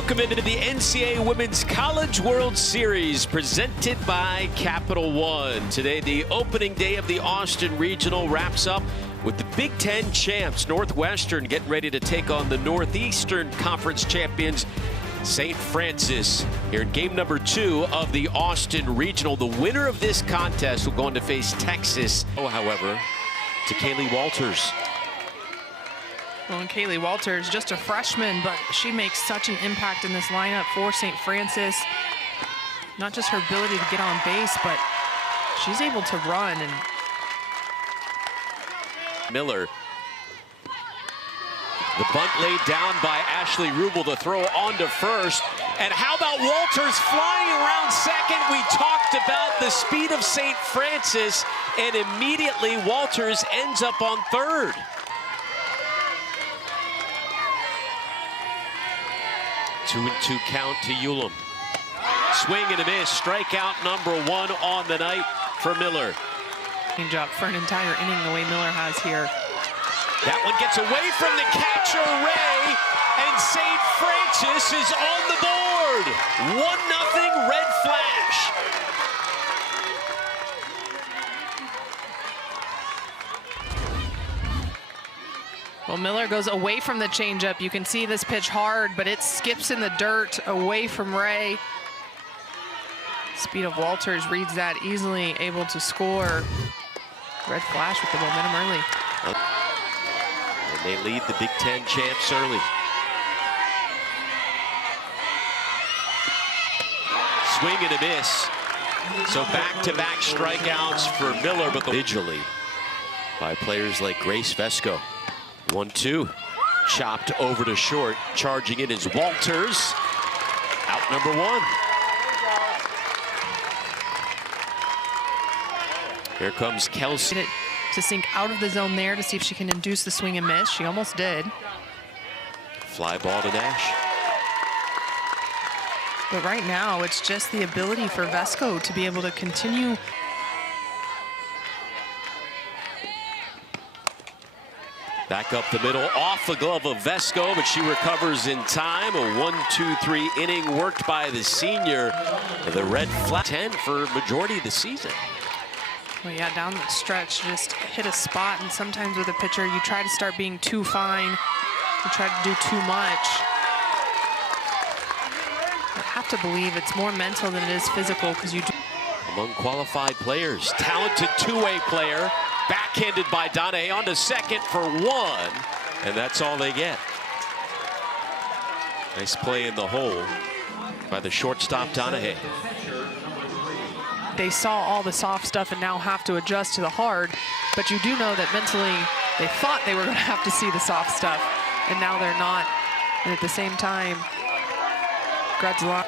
Welcome into the NCAA Women's College World Series presented by Capital One. Today, the opening day of the Austin Regional wraps up with the Big Ten champs, Northwestern, getting ready to take on the Northeastern Conference champions, St. Francis, here in game number 2 of the Austin Regional. The winner of this contest will go on to face Texas. However, to Kaylee Walters. Well, and Kaylee Walters, just a freshman, but she makes such an impact in this lineup for St. Francis. Not just her ability to get on base, but she's able to run. And Miller. The bunt laid down by Ashley Rubel to throw on to first. And how about Walters flying around second? We talked about the speed of St. Francis, and immediately Walters ends up on third. 2-2 count to Ulam. Swing and a miss. Strikeout number 1 on the night for Miller. Change up for an entire inning the way Miller has here. That one gets away from the catcher, Ray, and St. Francis is on the board. 1-0 red flash. Well, Miller goes away from the changeup. You can see this pitch hard, but it skips in the dirt away from Ray. Speed of Walters reads that easily, able to score. Red flash with the momentum early. And they lead the Big Ten champs early. Swing and a miss. So back-to-back strikeouts for Miller, but vigilantly by players like Grace Vesco. 1-2, chopped over to short. Charging in is Walters. Out number 1. Here comes Kelsey. To sink out of the zone there to see if she can induce the swing and miss. She almost did. Fly ball to Nash. But right now, it's just the ability for Vesco to be able to continue. Back up the middle, off the glove of Vesco, but she recovers in time. A 1-2-3 inning worked by the senior. The red flag 10 for majority of the season. Well, yeah, down the stretch, just hit a spot, and sometimes with a pitcher, you try to start being too fine. You try to do too much. I have to believe it's more mental than it is physical, because you do. Among qualified players, talented two-way player. Backhanded by Donahue on to second for 1, and that's all they get. Nice play in the hole by the shortstop Donahue. They saw all the soft stuff and now have to adjust to the hard, but you do know that mentally they thought they were going to have to see the soft stuff, and now they're not. And at the same time, Gretzky.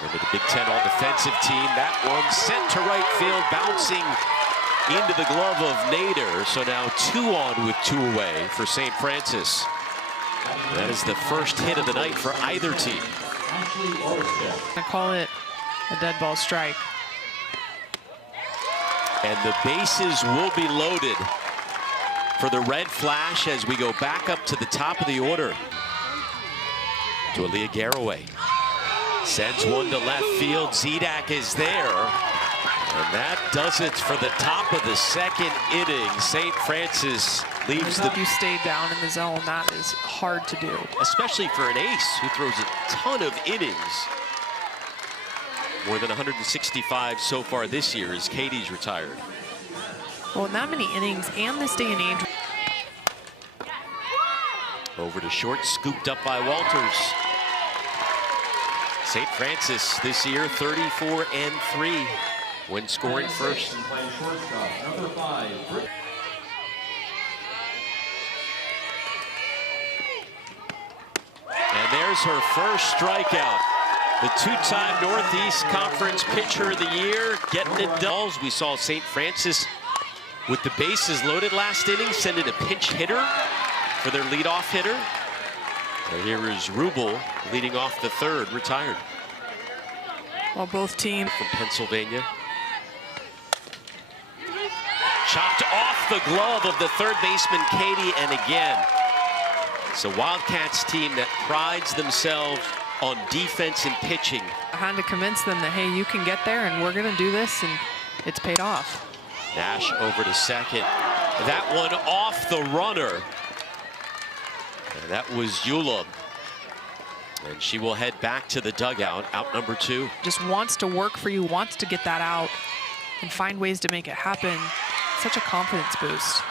Remember the Big Ten all-defensive team. That one sent to right field, bouncing into the glove of Nader. So now 2 on with 2 away for St. Francis. That is the first hit of the night for either team. I call it a dead ball strike. And the bases will be loaded for the red flash as we go back up to the top of the order. To Aaliyah Garraway. Sends one to left field. Zedak is there. And that does it for the top of the second inning. St. Francis leaves the... You stay down in the zone. That is hard to do. Especially for an ace who throws a ton of innings. More than 165 so far this year as Katie's retired. Well, in that many innings and this day and age. Over to short, scooped up by Walters. St. Francis this year 34-3 when scoring first. And there's her first strikeout. The 2-time Northeast Conference Pitcher of the Year getting it done. We saw St. Francis with the bases loaded last inning send in a pinch hitter for their leadoff hitter. And here is Rubel leading off the third, retired. Well, both teams from Pennsylvania. Chopped off the glove of the third baseman, Katie, and again, It's a Wildcats team that prides themselves on defense and pitching. I had to convince them that, hey, you can get there and we're going to do this, and it's paid off. Nash over to second. That one off the runner. And that was Eula. And she will head back to the dugout, out number 2. Just wants to work for you, wants to get that out and find ways to make it happen. Such a confidence boost.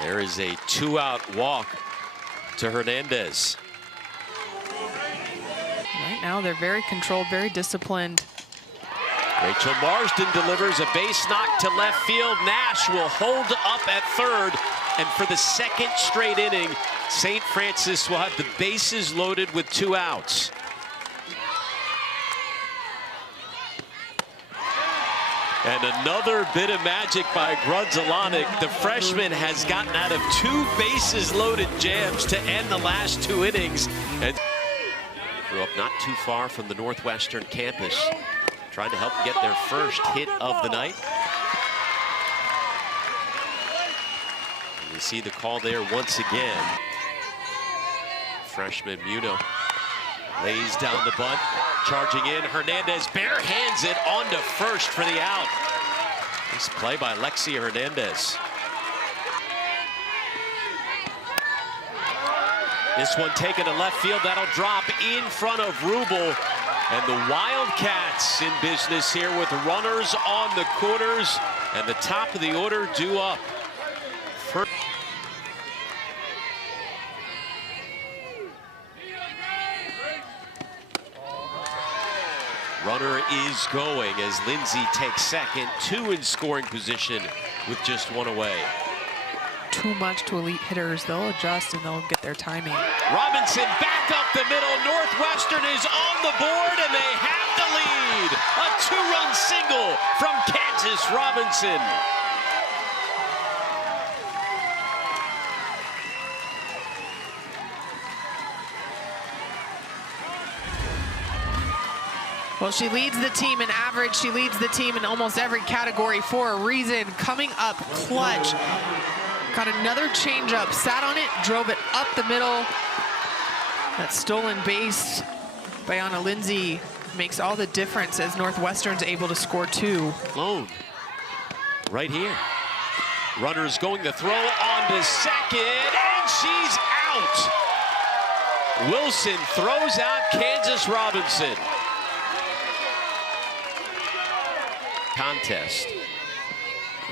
There is a 2-out walk to Hernandez. Right now, they're very controlled, very disciplined. Rachel Marsden delivers a base knock to left field. Nash will hold up at third. And for the second straight inning, St. Francis will have the bases loaded with 2 outs. And another bit of magic by Grunzelanek. The freshman has gotten out of 2 bases loaded jams to end the last 2 innings. And grew up not too far from the Northwestern campus, trying to help get their first hit of the night. And you see the call there once again. Freshman Muno lays down the bunt, charging in. Hernandez bare hands it onto first for the out. Nice play by Lexia Hernandez. This one taken to left field. That'll drop in front of Rubel. And the Wildcats in business here with runners on the corners and the top of the order due up. First. Runner is going as Lindsay takes second, 2 in scoring position with just 1 away. Too much to elite hitters. They'll adjust and they'll get their timing. Robinson back up the middle. Northwestern is on the board and they have the lead. A 2-run single from Kansas Robinson. Well, she leads the team in average. She leads the team in almost every category for a reason. Coming up clutch. Got another changeup, sat on it, drove it up the middle. That stolen base by Anna Lindsay makes all the difference as Northwestern's able to score 2. Lone right here. Runner's going to throw on to second, and she's out. Wilson throws out Kansas Robinson. Contest.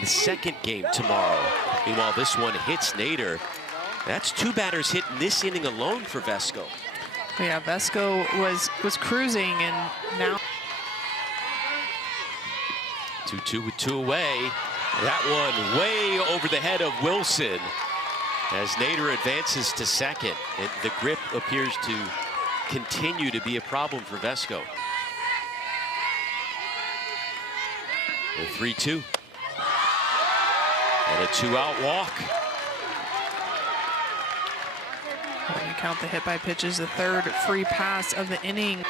The second game tomorrow. Meanwhile, this one hits Nader. That's 2 batters hit in this inning alone for Vesco. Yeah, Vesco was cruising, and now 2-2 with 2 away. That one way over the head of Wilson as Nader advances to second. And the grip appears to continue to be a problem for Vesco. The 3-2. And a 2-out walk. When you count the hit by pitches, the 3rd free pass of the inning.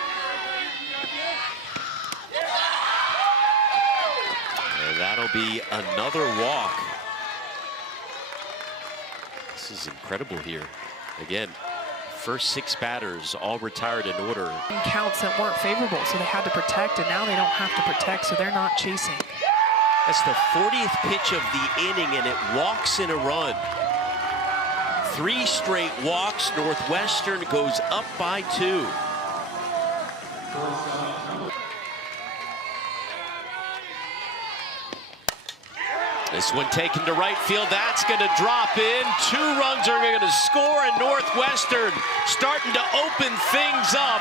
And that'll be another walk. This is incredible here. Again, first 6 batters all retired in order. Counts that weren't favorable, so they had to protect, and now they don't have to protect, so they're not chasing. That's the 40th pitch of the inning, and it walks in a run. 3 straight walks. Northwestern goes up by 2. This one taken to right field. That's going to drop in. 2 runs are going to score, and Northwestern starting to open things up.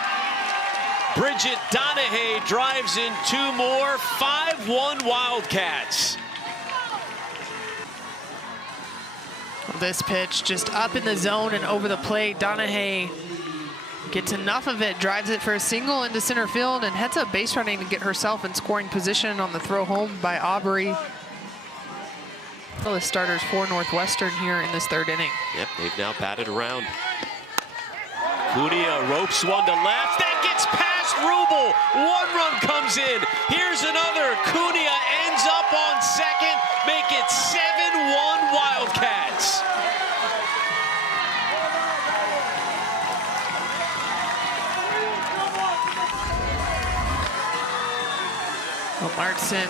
Bridget Donahue drives in 2 more. 5-1 Wildcats. This pitch just up in the zone and over the plate. Donahue gets enough of it, drives it for a single into center field, and heads up base running to get herself in scoring position on the throw home by Aubrey. The starters for Northwestern here in this 3rd inning. Yep, they've now batted around. Cunha ropes one to left. That gets past Rubel. 1 run comes in. Here's another. Cunha ends up on second. Make it 7-1 Wildcats. Well, Martson,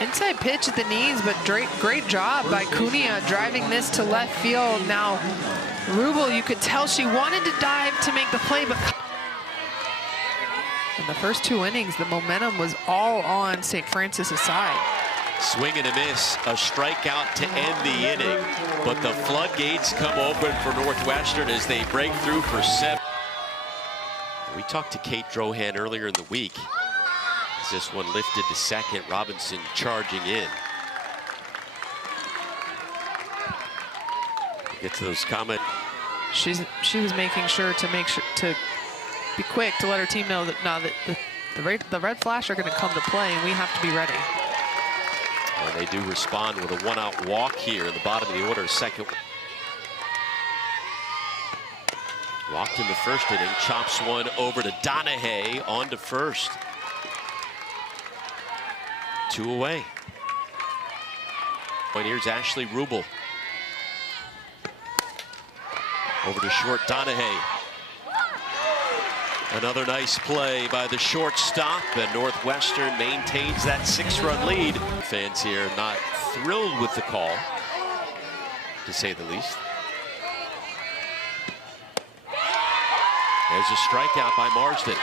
inside pitch at the knees, but great job by Cunha driving this to left field. Now, Rubel, you could tell she wanted to dive to make the play, but in the first 2 innings, the momentum was all on St. Francis' side. Swing and a miss, a strikeout to end the inning, but the floodgates come open for Northwestern as they break through for 7. We talked to Kate Drohan earlier in the week. As this one lifted to second, Robinson charging in. Get to those comments. She was making sure to be quick to let her team know that now that the red flash are going to come to play, and we have to be ready. And they do respond with a one-out walk here in the bottom of the order. Second. Walked in the first inning, chops one over to Donahue on to first. 2 away. And here's Ashley Rubel. Over to short Donahue. Another nice play by the shortstop, and Northwestern maintains that 6-run lead. Fans here not thrilled with the call, to say the least. There's a strikeout by Marsden.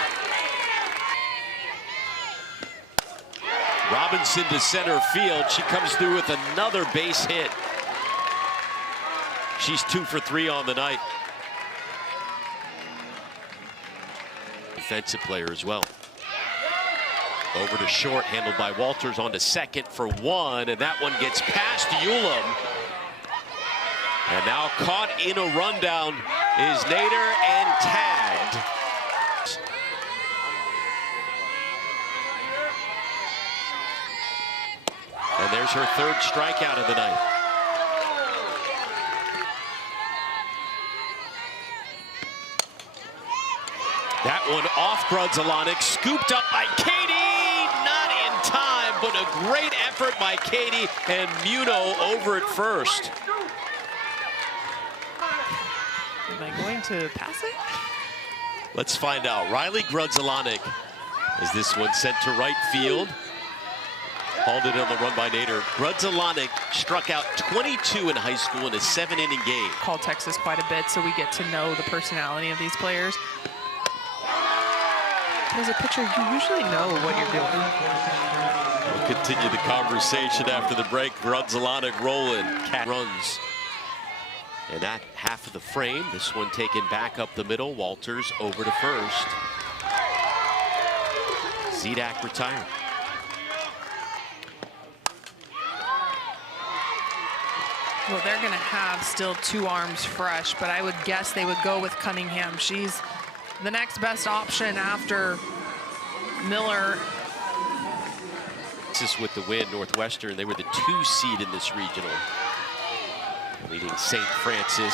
Robinson to center field. She comes through with another base hit. She's 2 for 3 on the night. Defensive player as well. Over to short, handled by Walters, on to second for 1, and that one gets past Ulam. And now caught in a rundown is Nader and tagged. And there's her 3rd strikeout of the night. That one off Grudzelanek, scooped up by Katie, not in time, but a great effort by Katie, and Muno over at first. Am I going to pass it? Let's find out. Riley Grudzelanek is this one sent to right field. Hauled it on the run by Nader. Grudzelanek struck out 22 in high school in a 7-inning game. Call Texas quite a bit, so we get to know the personality of these players. As a pitcher, you usually know what you're doing. We'll continue the conversation after the break. Grudzelanek rolling. Cat runs. And that half of the frame. This one taken back up the middle. Walters over to first. Zedak retired. Well, they're going to have still 2 arms fresh, but I would guess they would go with Cunningham. She's the next best option after Miller. This is with the win. Northwestern, they were the 2 seed in this regional. Leading St. Francis.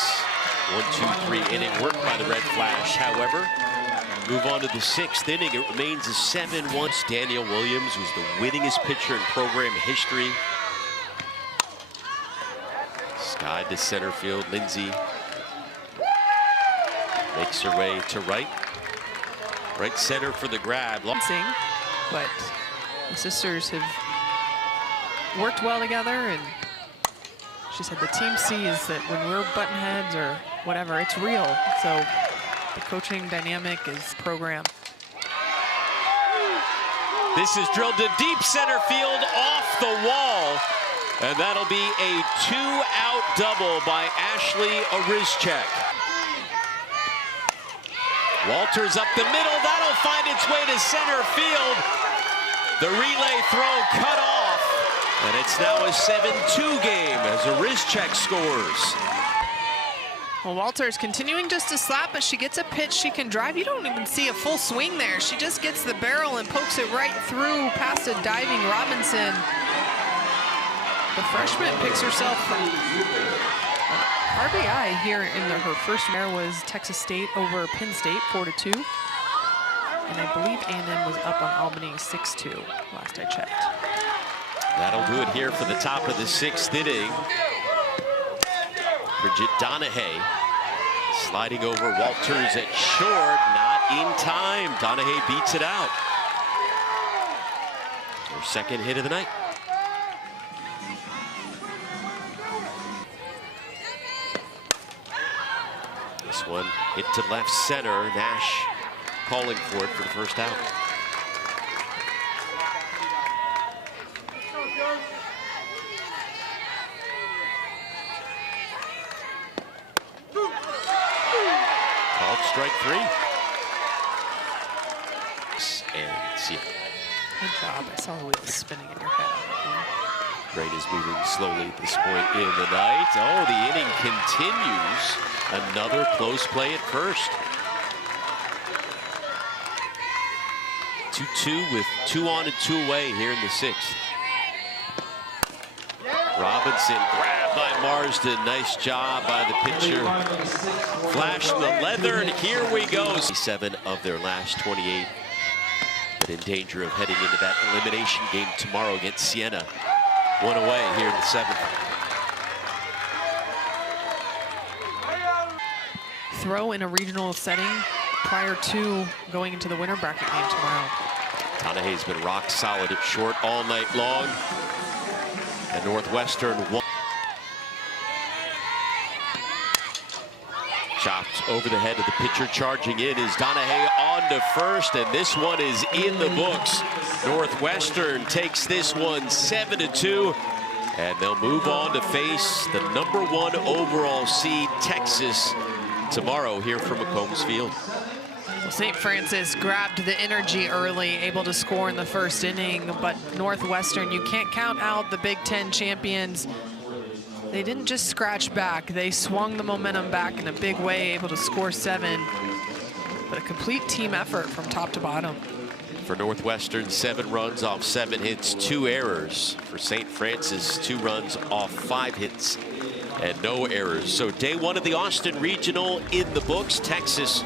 1-2-3 inning work by the Red Flash. However, move on to the 6th inning. It remains a 7-1. Daniel Williams was the winningest pitcher in program history. Sky to center field. Lindsay makes her way to right. Right center for the grab. But the sisters have worked well together, and she said the team sees that when we're button heads or whatever, it's real. So the coaching dynamic is programmed. This is drilled to deep center field off the wall. And that'll be a 2-out double by Ashley Oryzczak. Walters up the middle. That'll find its way to center field. The relay throw cut off. And it's now a 7-2 game as Oryzczak scores. Well, Walters continuing just to slap, but she gets a pitch she can drive. You don't even see a full swing there. She just gets the barrel and pokes it right through past a diving Robinson. The freshman picks herself RBI here in her first year. Was Texas State over Penn State 4-2. And I believe A&M was up on Albany 6-2 last I checked. That'll do it here for the top of the 6th inning. Bridget Donahue sliding over Walters at short, not in time. Donahue beats it out. Her second hit of the night. This one hit to left center. Nash calling for it for the first out. Called strike 3. And see it. Good job. I saw the wheel spinning in your head. Brain is moving slowly at this point in the night. Oh, the inning continues. Another close play at first. 2-2 with 2 on and 2 away here in the 6th. Robinson grabbed by Marsden. Nice job by the pitcher. Flash the leather, and here we go. 7 of their last 28. But in danger of heading into that elimination game tomorrow against Siena. 1 away here in the 7th. Throw in a regional setting prior to going into the winter bracket game tomorrow. Donahay's been rock solid at short all night long. And Northwestern won. Chopped over the head of the pitcher. Charging in is Donahay on to first, and this one is in the books. Northwestern takes this one 7-2, and they'll move on to face the #1 overall seed Texas tomorrow here from McCombs Field. Well, St. Francis grabbed the energy early, able to score in the first inning, but Northwestern, you can't count out the Big Ten champions. They didn't just scratch back, they swung the momentum back in a big way, able to score 7. But a complete team effort from top to bottom. For Northwestern, 7 runs off 7 hits, 2 errors. For St. Francis, 2 runs off 5 hits and no errors. So day 1 of the Austin Regional in the books. Texas